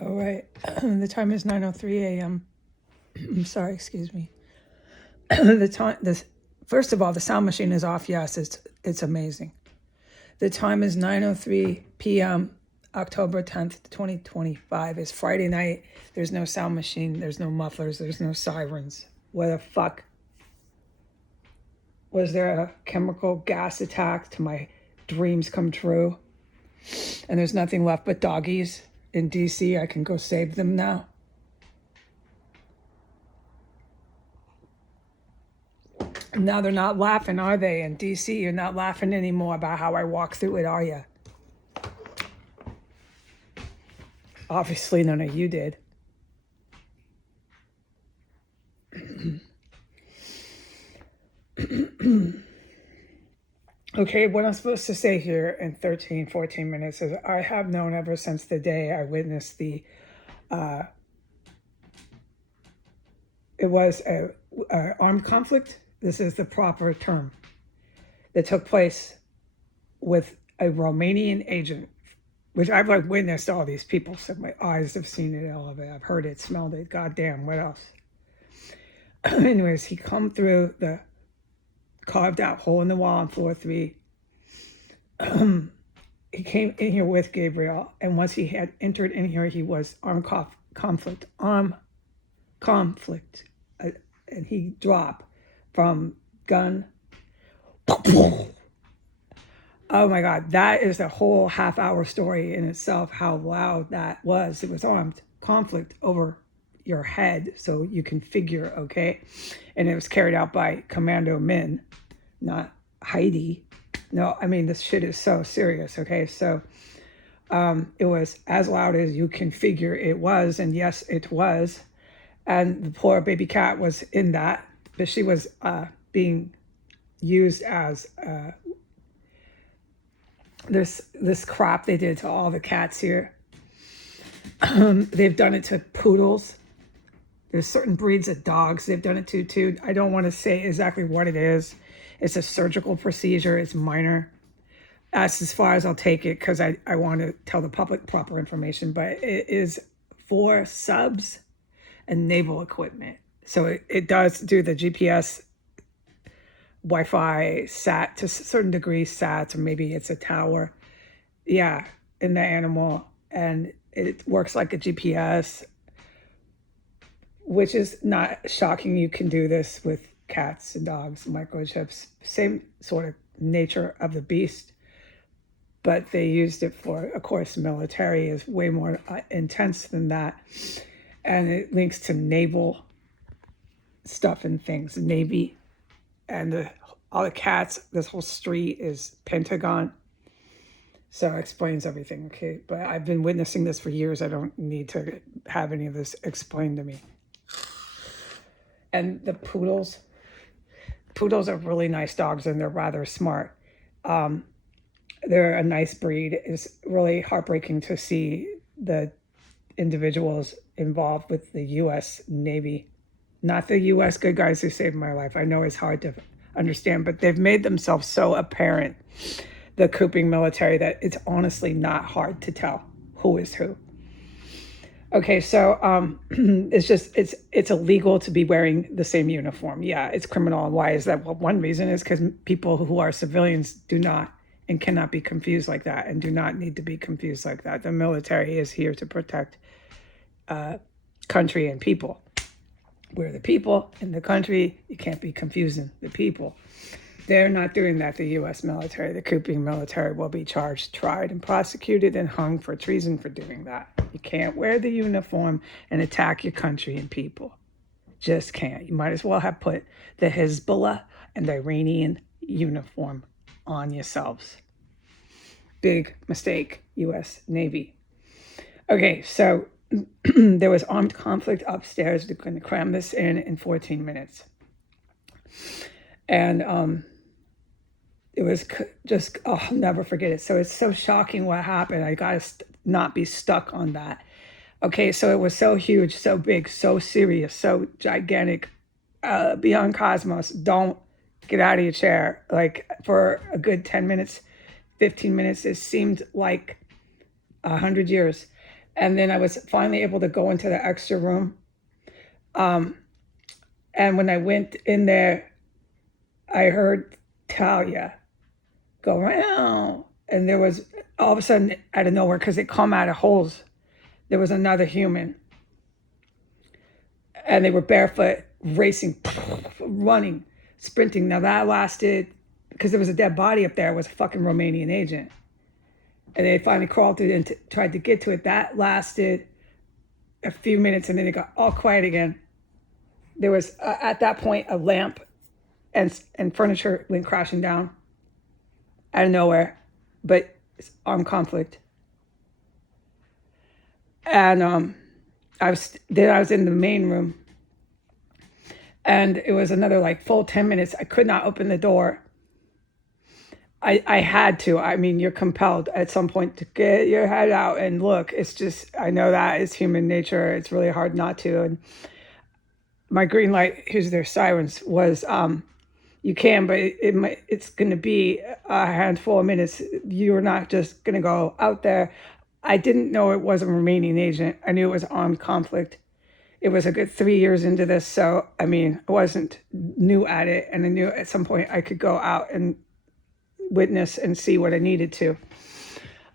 All right. The time is 9:03 a.m. I'm sorry, excuse me. The time this First of all, the sound machine is off. Yes, it's amazing. The time is 9:03 p.m. October 10th, 2025. It's Friday night. There's no sound machine, there's no mufflers, there's no sirens. Where the fuck was there a chemical gas attack to my dreams come true? And there's nothing left but doggies in DC. I can go save them now. Now they're not laughing, are they? In DC, you're not laughing anymore about how I walk through it, are you? Obviously, none of you did. Okay, what I'm supposed to say here in 13, 14 minutes is I have known ever since the day I witnessed it was a armed conflict. This is the proper term that took place with a Romanian agent, which I've like witnessed all these people. So my eyes have seen it, all of it. I've heard it, smelled it. Goddamn, what else? Anyways, he come through the carved out hole in the wall on floor 3. He came in here with Gabriel, and once he had entered in here, he was armed conflict, and he dropped from gun. Oh my God, that is a whole half-hour story in itself, how loud that was. It was armed conflict over your head, so you can figure, okay? And it was carried out by Commando Min, not Heidi. No, I mean, this shit is so serious, okay? So it was as loud as you can figure it was, and yes, it was. And the poor baby cat was in that, but she was being used as this crap they did to all the cats here. They've done it to poodles. There's certain breeds of dogs they've done it to too. I don't want to say exactly what it is. It's a surgical procedure. It's minor. That's as far as I'll take it because I want to tell the public proper information. But it is for subs and naval equipment. So it does do the GPS, Wi-Fi, SAT to a certain degree, SAT, or maybe it's a tower. Yeah, in the animal. And it works like a GPS, which is not shocking. You can do this with cats and dogs, microchips, same sort of nature of the beast. But they used it for, of course, military is way more intense than that. And it links to naval stuff and things, Navy. And all the cats, this whole street is Pentagon. So it explains everything, okay? But I've been witnessing this for years. I don't need to have any of this explained to me. And the poodles are really nice dogs, and they're rather smart. They're a nice breed. It's really heartbreaking to see the individuals involved with the U.S. Navy. Not the U.S. good guys who saved my life. I know it's hard to understand, but they've made themselves so apparent, the cooping military, that it's honestly not hard to tell who is who. Okay, so it's illegal to be wearing the same uniform. Yeah, it's criminal. And why is that? Well, one reason is because people who are civilians do not and cannot be confused like that, and do not need to be confused like that. The military is here to protect country and people. We're the people in the country. You can't be confusing the people. They're not doing that. The U.S. military, the cooping military, will be charged, tried, and prosecuted and hung for treason for doing that. You can't wear the uniform and attack your country and people. Just can't. You might as well have put the Hezbollah and the Iranian uniform on yourselves. Big mistake, U.S. Navy. Okay, so there was armed conflict upstairs. They're going to cram this in 14 minutes. And it was just, I'll never forget it. So it's so shocking what happened. I got to not be stuck on that. Okay, so it was so huge, so big, so serious, so gigantic, beyond cosmos. Don't get out of your chair. Like for a good 10 minutes, 15 minutes, it seemed like 100 years. And then I was finally able to go into the extra room. And when I went in there, I heard Talia go around. And there was all of a sudden out of nowhere, because it come out of holes, there was another human. And they were barefoot, racing, running, sprinting. Now that lasted, because there was a dead body up there, it was a fucking Romanian agent. And they finally crawled through and tried to get to it. That lasted a few minutes, and then it got all quiet again. There was, at that point, a lamp and furniture went crashing down out of nowhere, but it's armed conflict. And I was in the main room, and it was another like full 10 minutes. I could not open the door. I had to. I mean, you're compelled at some point to get your head out and look. It's just, I know that is human nature. It's really hard not to. And my green light, here's their sirens, was you can, but it's going to be a handful of minutes. You're not just going to go out there. I didn't know it was a Romanian agent. I knew it was armed conflict. It was a good 3 years into this. So, I mean, I wasn't new at it. And I knew at some point I could go out and witness and see what I needed to.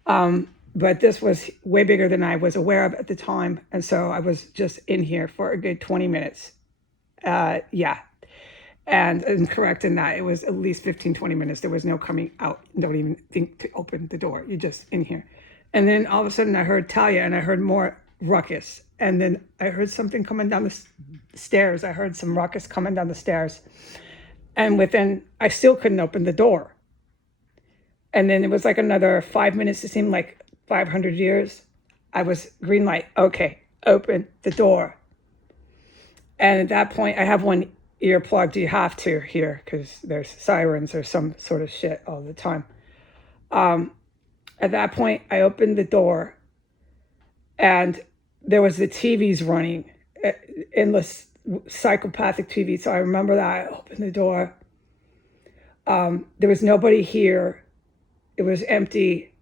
But this was way bigger than I was aware of at the time. And so I was just in here for a good 20 minutes. Yeah. And I'm correct in that. It was at least 15, 20 minutes. There was no coming out. Don't even think to open the door. You're just in here. And then all of a sudden I heard Talia, and I heard more ruckus. And then I heard something coming down the stairs. I heard some ruckus coming down the stairs. And I still couldn't open the door. And then it was like another 5 minutes. It seemed like 500 years. I was green light. Okay, open the door. And at that point, I have one ear plugged. You have to hear, because there's sirens or some sort of shit all the time. At that point, I opened the door, and there was the TVs running, endless psychopathic TV. So I remember that. I opened the door. There was nobody here. It was empty.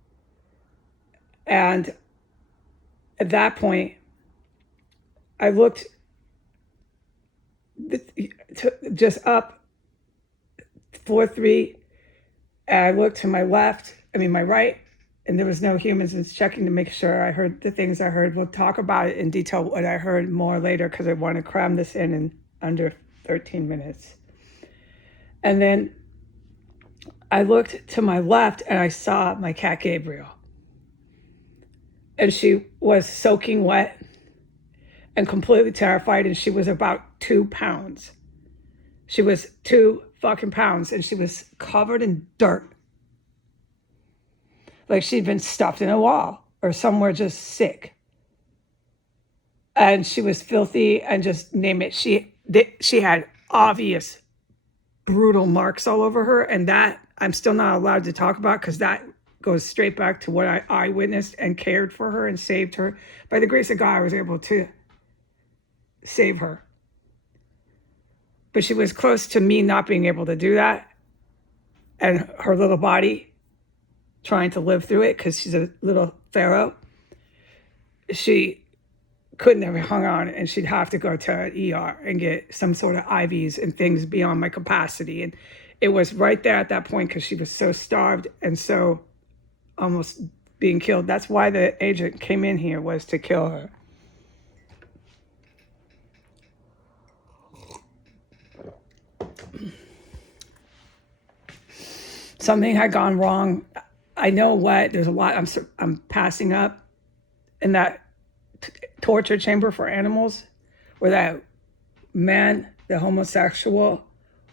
And at that point, I looked just up, floor 3, and I looked to my my right, and there was no humans. I was checking to make sure I heard the things I heard. We'll talk about it in detail, what I heard more later, because I want to cram this in under 13 minutes. And then I looked to my left, and I saw my cat, Gabriel. And she was soaking wet and completely terrified, and she was about 2 pounds. She was 2 fucking pounds, and she was covered in dirt. Like she'd been stuffed in a wall or somewhere, just sick. And she was filthy, and just name it. She had obvious brutal marks all over her, and that I'm still not allowed to talk about, because that goes straight back to what I witnessed and cared for her and saved her. By the grace of God, I was able to save her. But she was close to me not being able to do that, and her little body trying to live through it, because she's a little pharaoh. She couldn't have hung on, and she'd have to go to an ER and get some sort of IVs and things beyond my capacity. And it was right there at that point, because she was so starved and so almost being killed. That's why the agent came in here, was to kill her. Something had gone wrong. I know what. There's a lot I'm passing up in that torture chamber for animals, where that man, the homosexual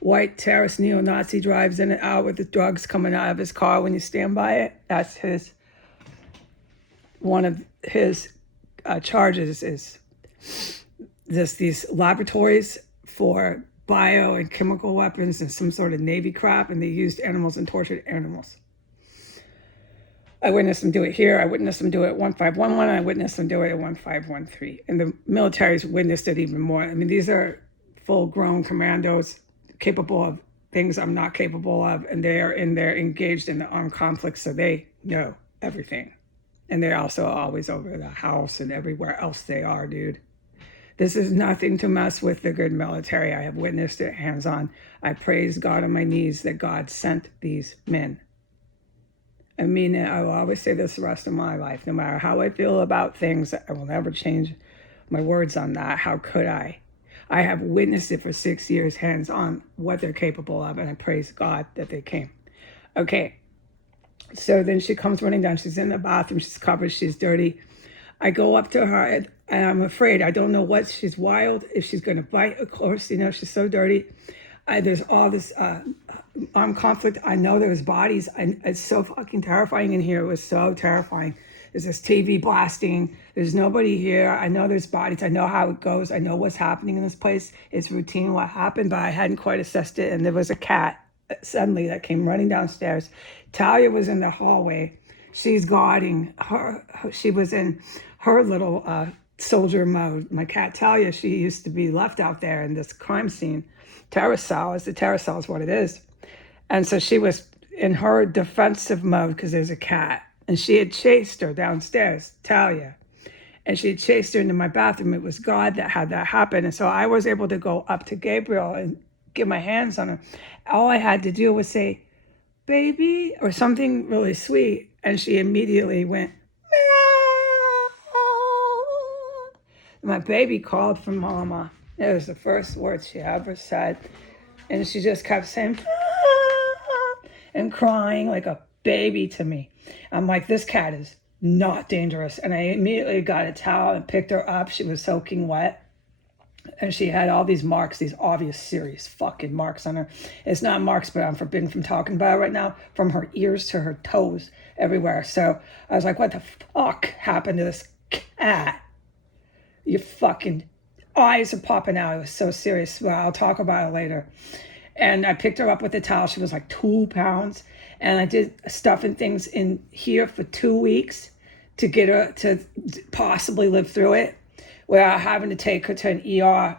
white terrorist neo-Nazi, drives in and out with the drugs coming out of his car when you stand by it. That's one of his charges is these laboratories for bio and chemical weapons and some sort of Navy crap, and they used animals and tortured animals. I witnessed them do it here. I witnessed them do it at 1511. I witnessed them do it at 1513. And the military's witnessed it even more. I mean, these are full-grown commandos capable of things I'm not capable of, and they are in there engaged in the armed conflict, so they know everything. And they're also always over the house and everywhere else they are, dude. This is nothing to mess with the good military. I have witnessed it hands-on. I praise God on my knees that God sent these men. I mean it. I will always say this the rest of my life. No matter how I feel about things, I will never change my words on that. How could I? I have witnessed it for 6 years hands-on, what they're capable of, and I praise God that they came. Okay. So then she comes running down. She's in the bathroom. She's covered. She's dirty. I go up to her and I'm afraid. I don't know what. She's wild. If she's going to bite, of course, she's so dirty. There's all this armed conflict. I know there's bodies. It's so fucking terrifying in here. It was so terrifying. There's this TV blasting. There's nobody here. I know there's bodies. I know how it goes. I know what's happening in this place. It's routine what happened, but I hadn't quite assessed it. And there was a cat suddenly that came running downstairs. Talia was in the hallway. She's guarding her. She was in her little soldier mode. My cat Talia, she used to be left out there in this crime scene. Terror cell is what it is. And so she was in her defensive mode because there's a cat. And she had chased her downstairs, Talia. And she had chased her into my bathroom. It was God that had that happen. And so I was able to go up to Gabriel and get my hands on her. All I had to do was say, baby, or something really sweet. And she immediately went, meow. My baby called for mama. It was the first words she ever said. And she just kept saying, and crying like a baby to me. I'm like, this cat is not dangerous. And I immediately got a towel and picked her up. She was soaking wet. And she had all these marks, these obvious, serious fucking marks on her. It's not marks, but I'm forbidden from talking about it right now. From her ears to her toes, everywhere. So I was like, what the fuck happened to this cat? Your fucking eyes are popping out. It was so serious. Well, I'll talk about it later. And I picked her up with a towel. She was like 2 pounds. And I did stuff and things in here for 2 weeks to get her to possibly live through it, without having to take her to an ER.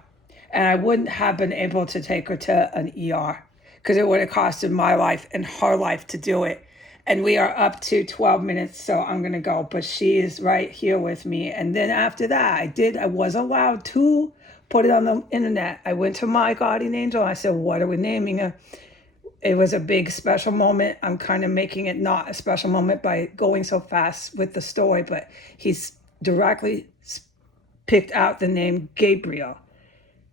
And I wouldn't have been able to take her to an ER because it would have costed my life and her life to do it. And we are up to 12 minutes, so I'm going to go. But she is right here with me. And then after that, I was allowed to put it on the internet. I went to my guardian angel. I said, what are we naming her? It was a big special moment. I'm kind of making it not a special moment by going so fast with the story, but he's directly picked out the name Gabriel.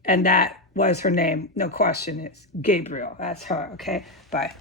And that was her name. No question. It's Gabriel. That's her. Okay. Bye.